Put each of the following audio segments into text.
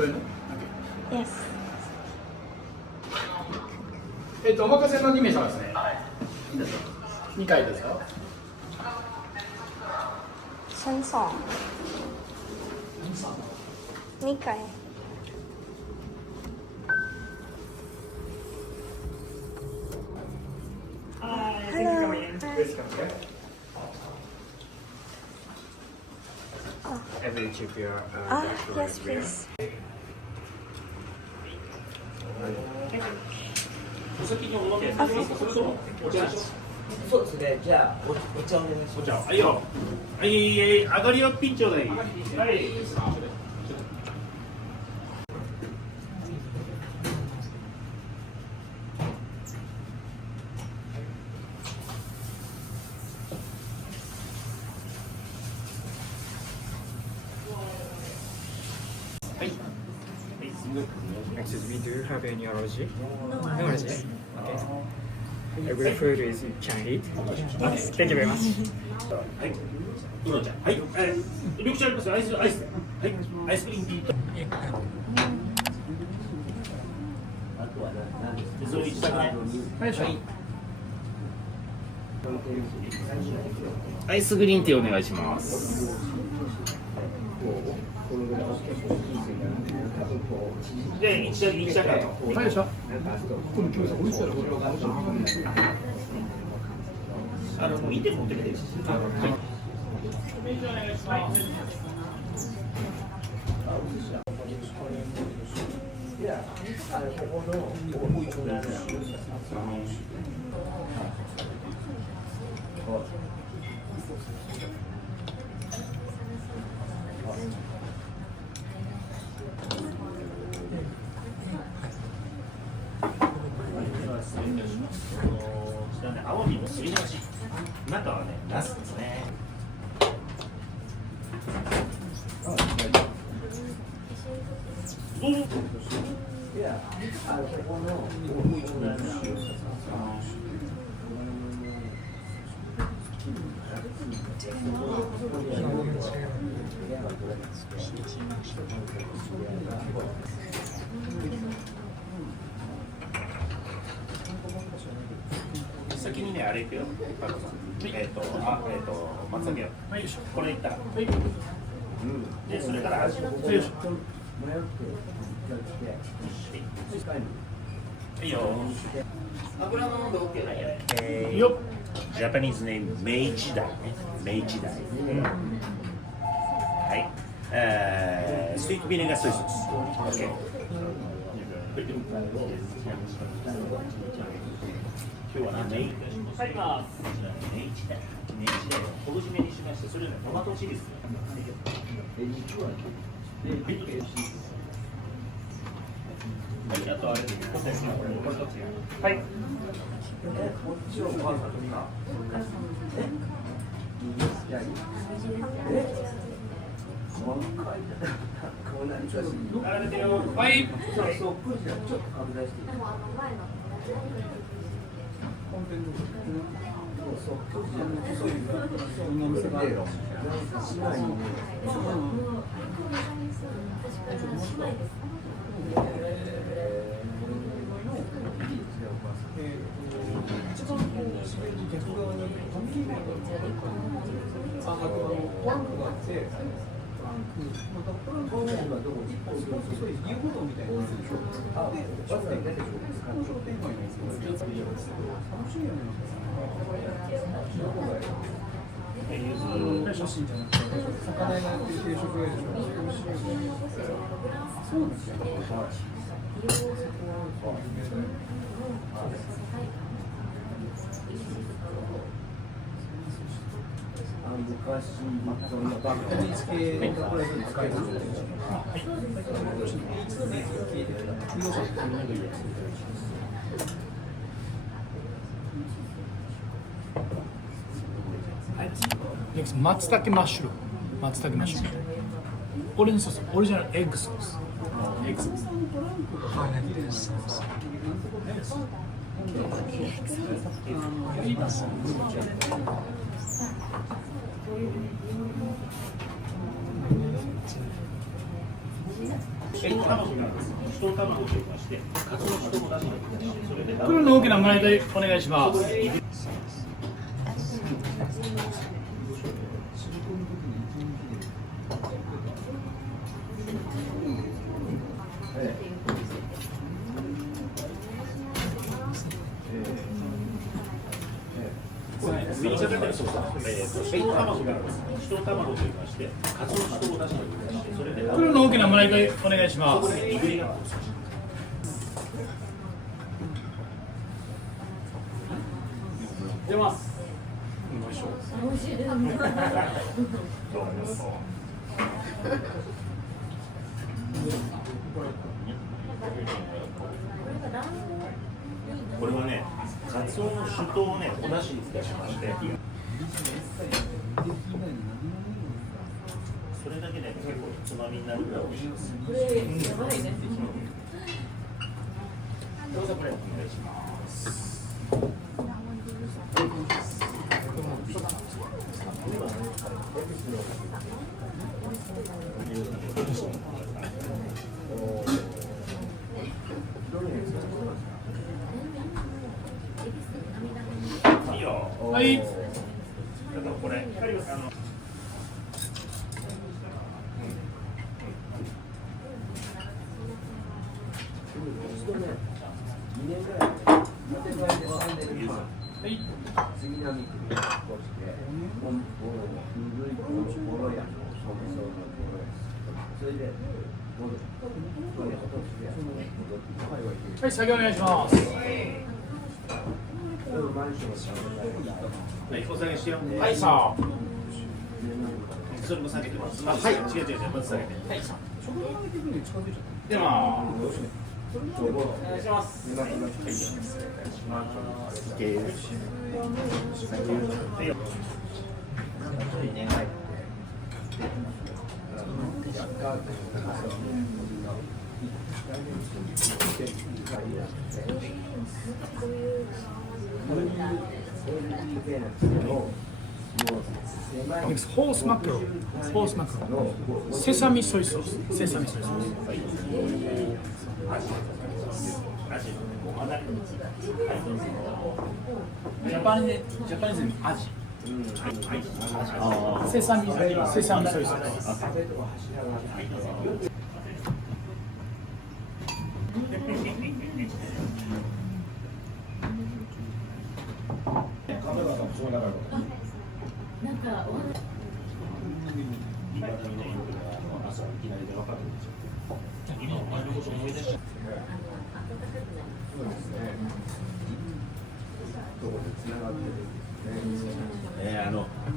そういうの Yes. お任せの2名様ですね。2回ですよ。ชั้น2 2階 Hello. Every check your Yes, please. お先にお飲みですか。それともお茶でしょ。そうですね。じゃあお茶お願いします。お茶。はいよ。はい、上がりはピンチョでいい。はい。Excuse me, do you have any allergy? No allergy. Okay. Every food is you can eat. Thank you very much. はい。ウーロン茶。はい。緑茶ありますよ。アイス。はい。アイスクリームピート。あとは何ですか。それ一択ね。はいしょ。アイスグリーンティーお願いします。で、一茶からの。はいでしょ。この教室置いてたらこれもういいです持ってきて。はい。お願いします。いや、ここの青身のすり鉢。中はね、ナスですね。どうぞ。いや、ここの先にね、あれいくよ。松茸。これいったら。で、それから味。いいよ。油の温度 OK だね。よっ。ジャパニーズネーム明治大ね。明治大。はい。スイートビネガーソイソース。OK。今日はね、入ります。明治大。明治大を昆布締めにしまして、それでトマトチリス。はい、あとあれ、これと違う。はい。こっちをお母さんとか。並べてよ。はい。そう、ちょっと拡大していい。昔、そんなバックにつけのところで使いますね。松茸マッシュルーム。松茸マッシュルーム。オレンジソース、オリジナルエッグソース。エッグソース。卵なんです。1卵といいまして、カツオの人も出します。それで黒の大きな胸板お願いします。上にかかってるソース、1卵があるんです。1卵といいまして、カツオの人も出します。それで黒の大きな胸板お願いします。いぶりが出ます。これはね、カツオの酒盗をね、お出汁に浸しまして、それだけで、ね、結構つまみになるぐらい美味しいです。やばいね。どうぞこれお願いします。いいよ。はい。これ。はい、作業お願いします。はい、お下げしてよ。はい、さあ。それも下げてます。はい、違う、まず下げて。はい、さあ。では、お願いします。はい、ホースマクロ、セサミソイソース、ジャパニーズにアジ。セサミソイソース。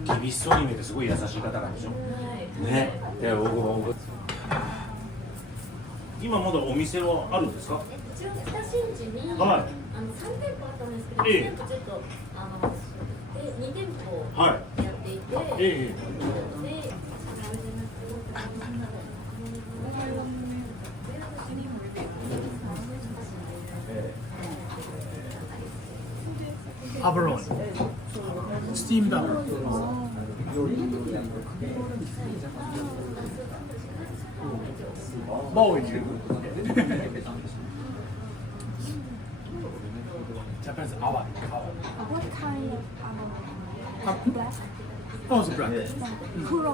厳しそうに見えてすごい優しい方なんでしょ。ね、僕今まだお店はあるんですか？うちは北新地に、はい、3店舗あったんですけど、ええ、1店舗ちょっとで2店舗はい、やっていて、ええ、でアブロン、スティームダウン。ボーイに。ジャパニーズアワビ。What kind of black? Oh, it's black. 黒。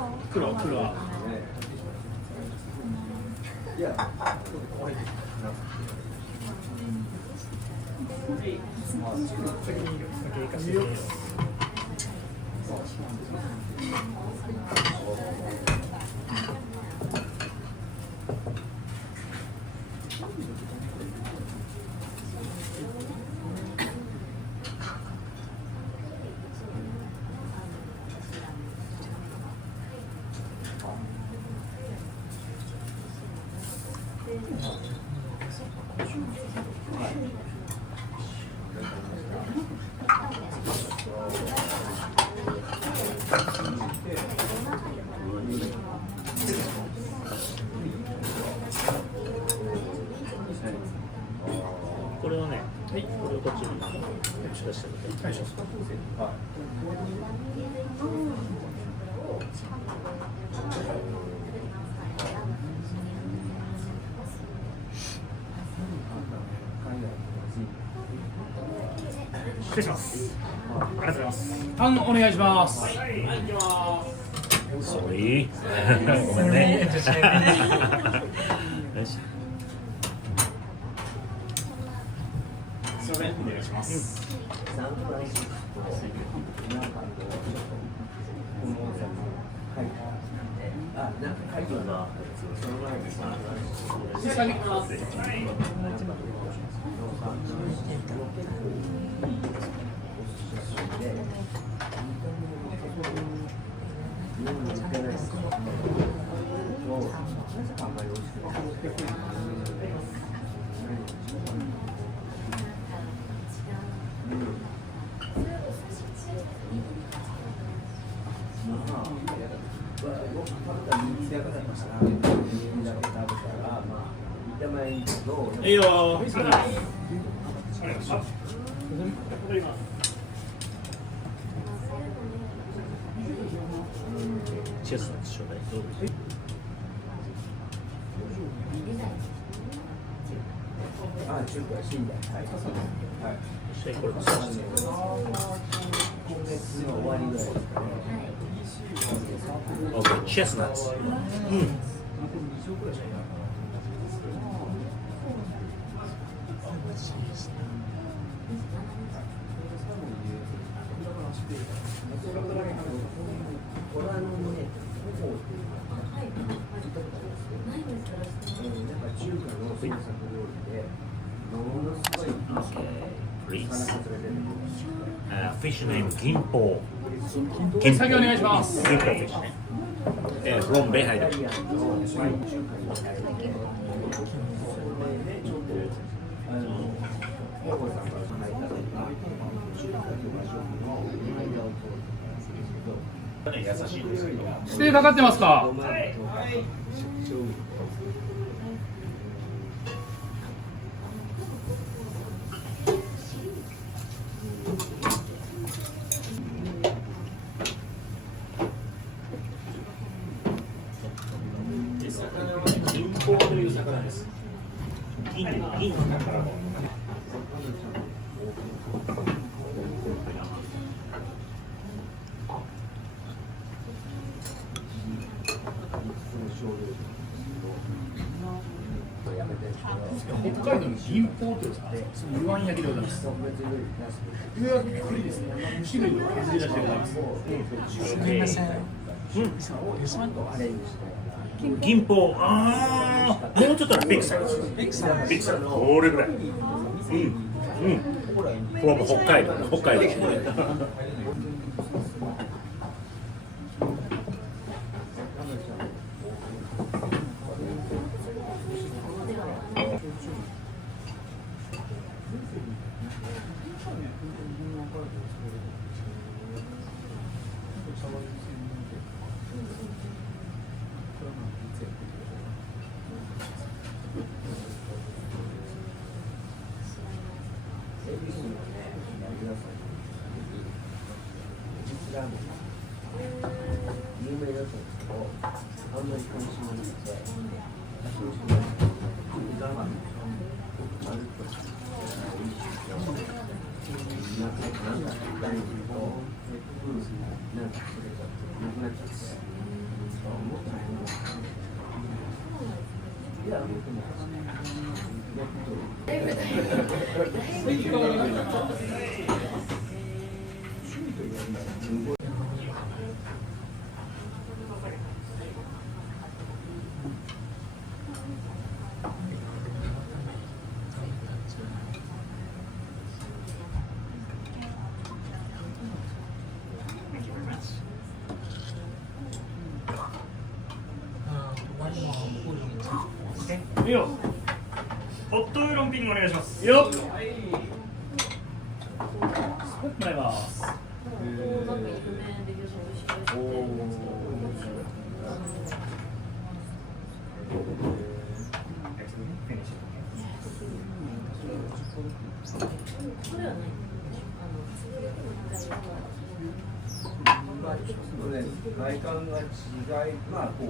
これはね、はい、これをこっちに出してみて。はい、失礼します。ありがとうございます。パンお願いします。そういいごめんねよしすみません、お願いします。いいよチェスナッツちょうだいどうですそしてこれもそうですねOK チェスナッツフィッシュネーム銀宝先お願いします。銀宝フィッシュねfrom 北海道優しいですけど指定かかってますか。銀宝という魚です銀の宝物北海道の銀宝っていうんですか。その湯湾焼きでございます。湯湾焼き栗ですね。種類を削り出してございます。すみません。銀宝もうちょっとビッグサイズビッグサイズこれぐらいfrom 北海道いいよ。ホットウーロンピングお願いします。よっ。もらいます。なんか有名で美味しい美味しいって言うんですけど。これはね、外観が違い、まあこう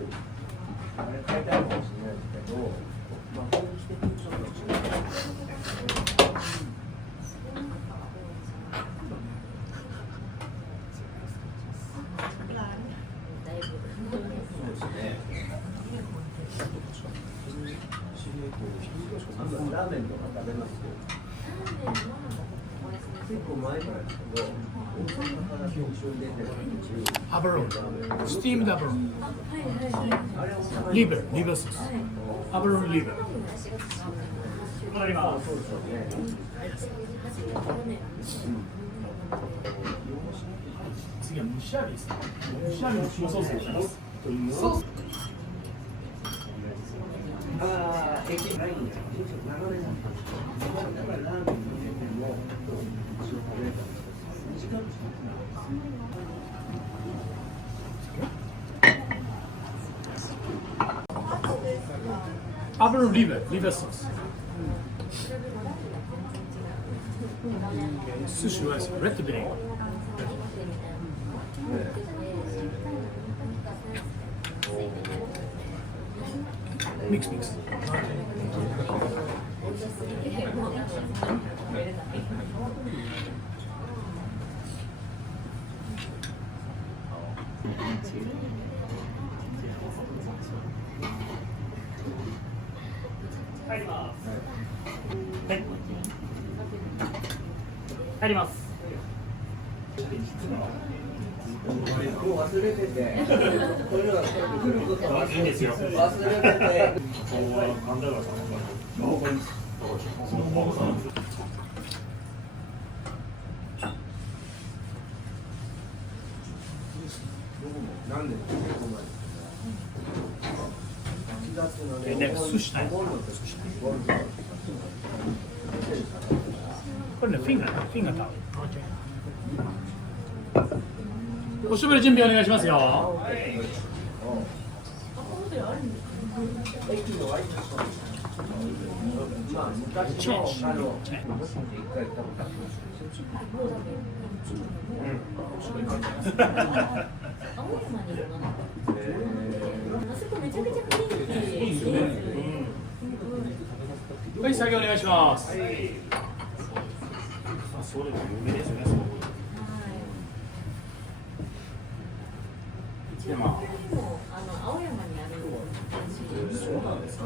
あれ書いてあるかもしれないですけど、まあ、こうしてちょっと違う。ラーメンとか食べます結構前からですけど、大阪から一緒に出てるアブロン、スティームダブロン、リベーソース、アブロンリベー。戻ります。次は蒸し揚げですね。蒸し揚げの塩ソースにします。ソース。アブロンリベーソース。寿司はですね、レッドビネガー。ミックスミックス。入ります。はい。入ります。忘れてて、これが来ること忘れてて、いいですよ。忘れてて。なんで寿司ない。これね、フィンガー食べる。おしぼり準備お願いしますよ。チェンジ。はい、作業お願いします。それも有名ですよね。でまあ青山にある。そうなんですか。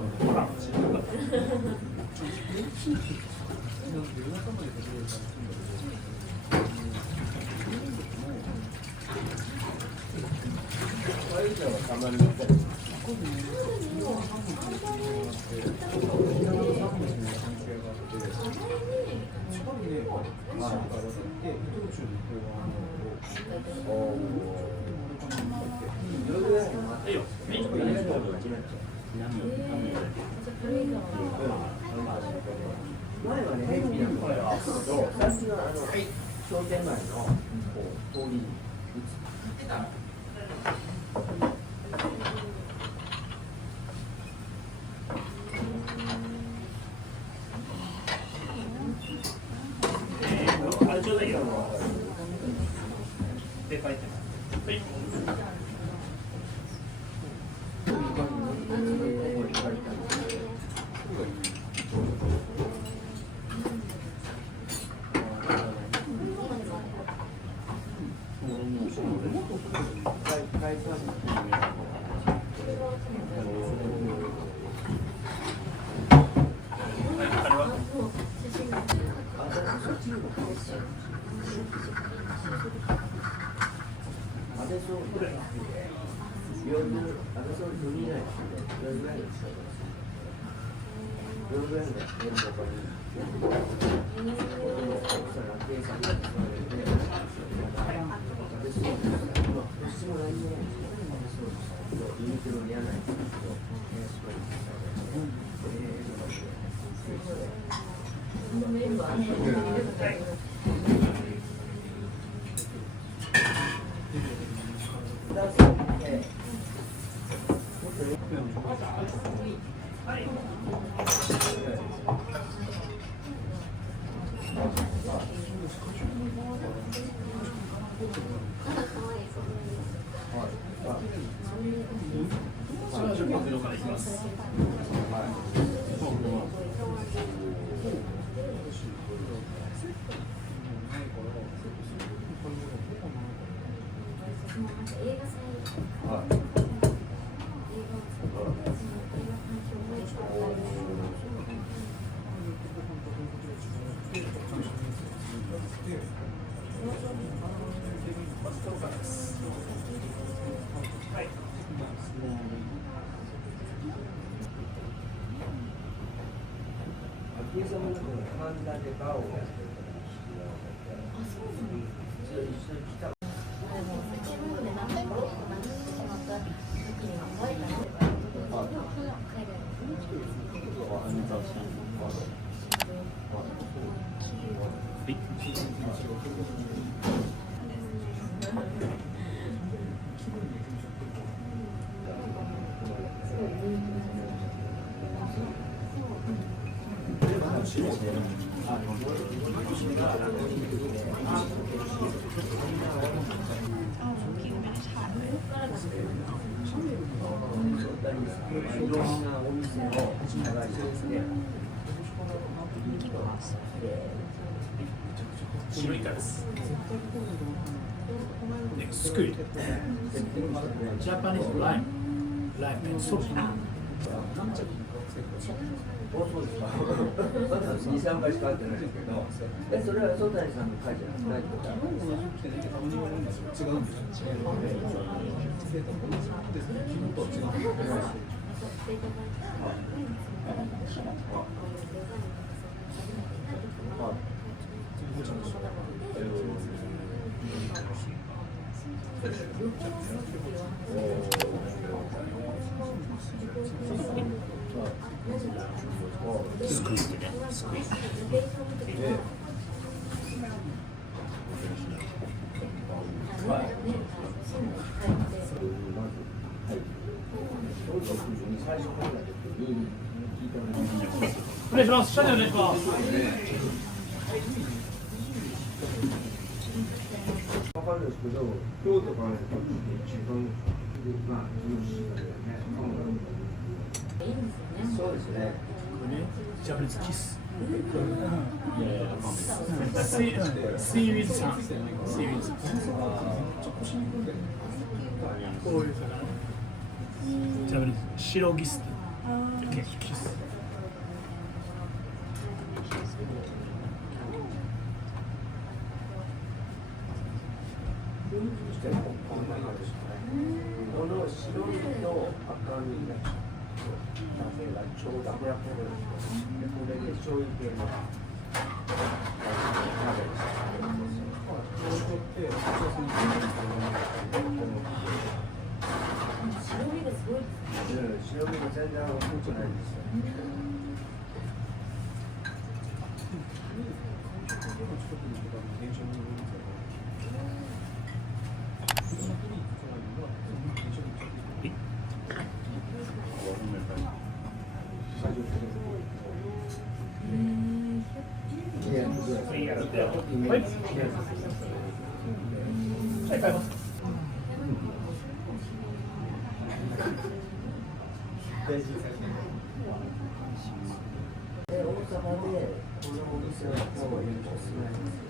前はね、平気なのだけど、最近は商店街の通りに移ってた。あれちょうどいいよ。で書いてます。はい。こ店の中のハンダでバーをやってるから。それ一緒に来た。いろんなお店を探して白イカです。で、スクイド。ジャパニーズライム。ライム、ソルト。そうですか。まだ2、3回しか会ってないですけど、それは曽谷さんの会じゃないってことスクイズでね、スクイズ。お願いします。社長お願いします。わかるんですけど、京都から一番まあ楽しいだよね。そうですね。これね、ジャパニーズキス。シーウィズさん。シーウィズ。こういう魚。ジャパニーズ白ギス。キス。この白身と赤身がちょうど脂っぽくなってこれで醤油系の白身が全然大きくないんですよ。はい。はい、買います。大阪でこのお店はすごいおすすめです。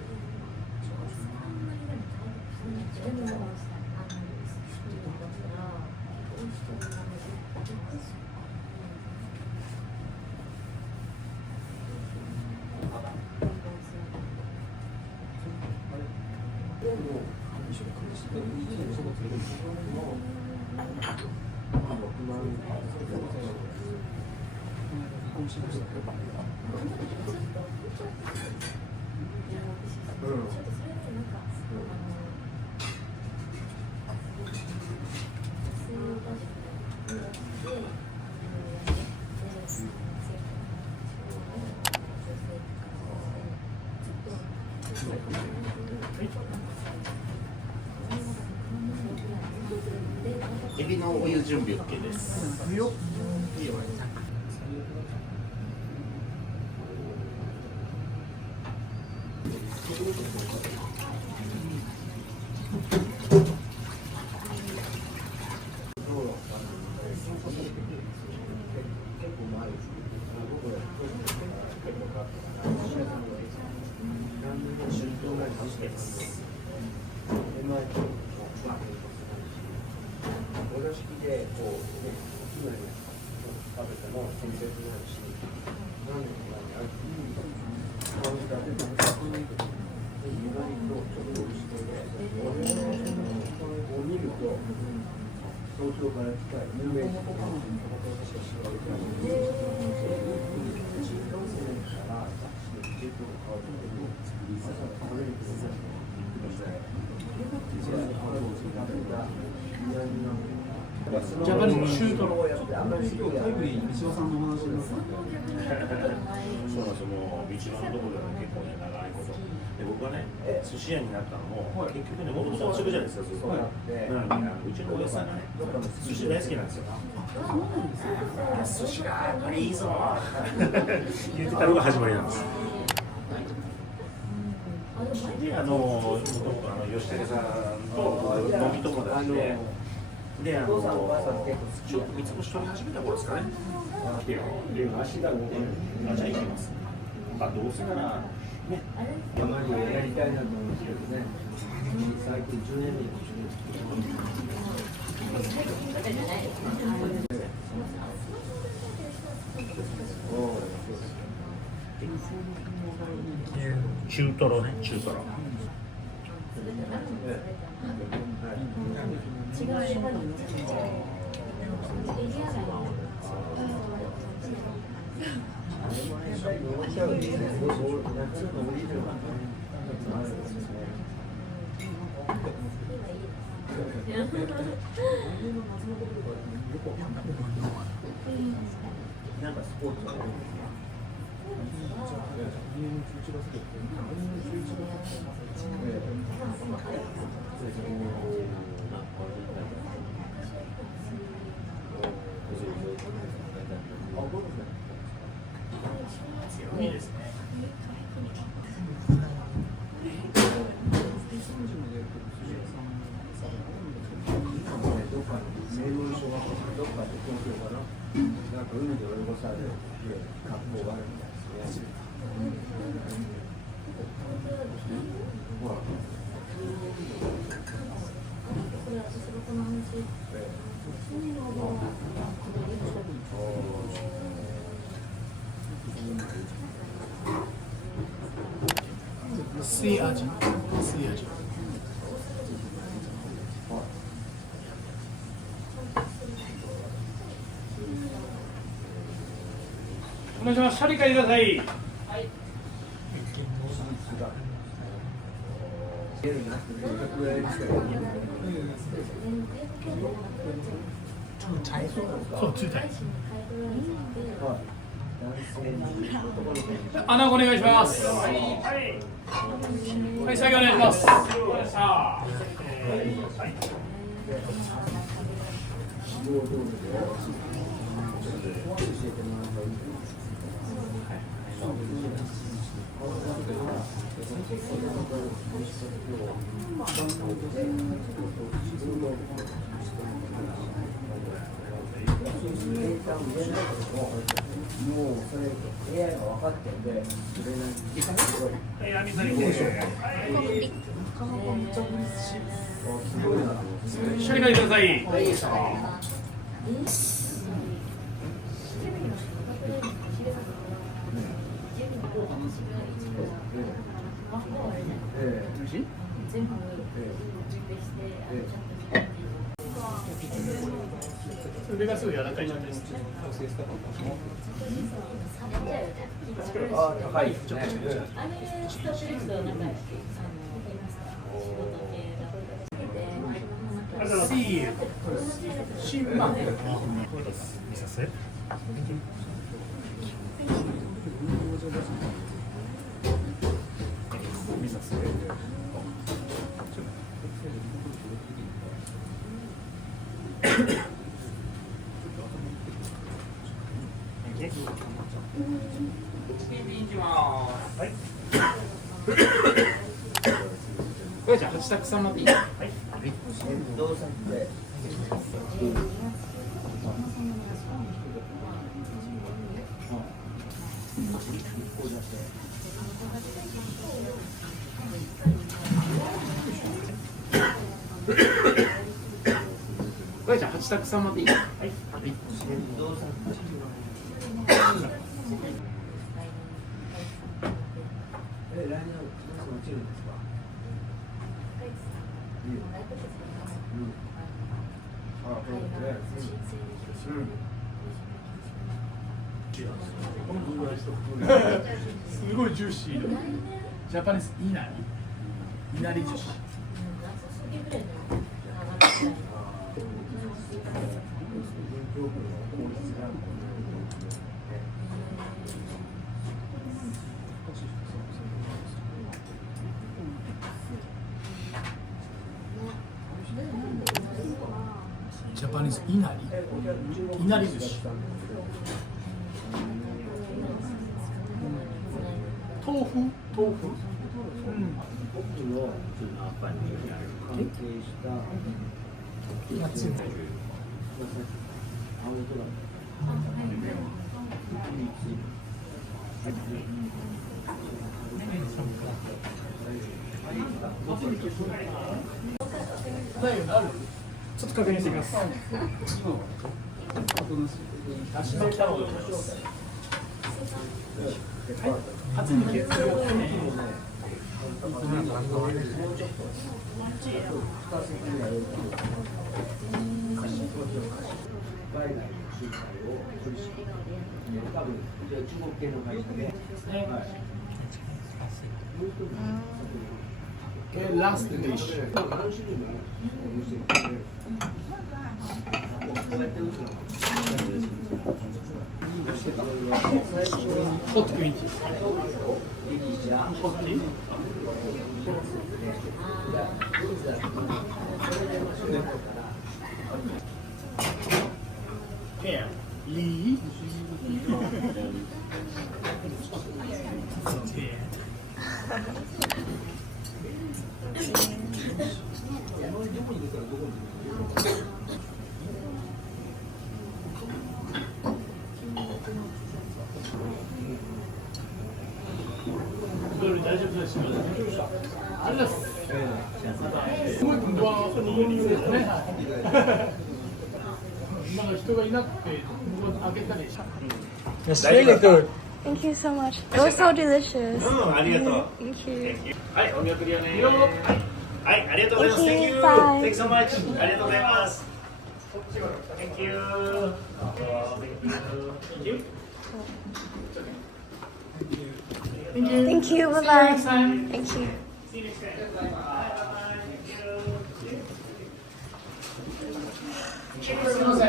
エビのお湯準備 OK です。いいよ。お座敷でこうね、おつまみ食べても健康になるし、何年か前にあるカウンターで意外とちょっと美味しそうで、これを見ると、東京から近い有名人の写真を置いてある新幹線からチケットが買うときに朝食べるときにジャパニーズシュートのあんまり今日タイムリー西尾さんのお話ですそうなんですよ、もう道のところで結構ね、長いこと。で、僕はね、寿司屋になったのも、結局ね、もともと和食じゃないですか、ずっと。なのに、うちのおやさんがね、寿司大好きなんですよ。寿司がやっぱりいいぞ言ってたのが始まりなんです。で、吉武さんと飲み友達で、で、ちょっと三つ星取り始めた頃ですかね。で、足が動く。じゃあ行きます。どうせなら、ね、山にやりたいなと思うんですけどね、最近10年に中トロね、中トロ。違うエリアがなんかスポーツはいいですね。名門小学校どっかで東京かな、なんか海で泳がされる学校があるみたいですね。ほら。水味。水味。お願いします。シャリ借りてください。そう、中タイ。穴子お願いします。はい、作業お願いします。もうそれ AI が分かってんで、それなりにすごい。すごいな。シャリ借りてください。それがすごい柔らかい状態です。あ、高いですね。あれ使ってる人はなんかシーシンマン見させ見させはい。これじゃあ八択さんまでいい。はい。動作で。これじゃあ八択さんまでいい。はい。動作で。来年落ちるんですか。そうですね。すごいジューシー。ジャパニーズいなり。いなり寿司。ジャパニーズいなり。いなり寿司。豆腐。ちょっと確認してきます。初めて。外来の集会を取り仕切って多分中国系の会社で、ラストディッシュ。何種類もお店に来てホットグリーンティー。ホットティー。ペア。リー。大丈夫です。あれです。すごいドアオープニングですね。まだ人がいなくて、開けたりした。It's really good. Thank you so much. It was so delicious. ありがとう。 Thank you. はい、お見送りをね。はい、ありがとうございます。 Thank Thank you. you. Bye. Thank you so much. ありがとうございます。Thank you. Thank you. Thank you. Bye bye. Thank you. See you next time. Bye bye. Thank you. すみません。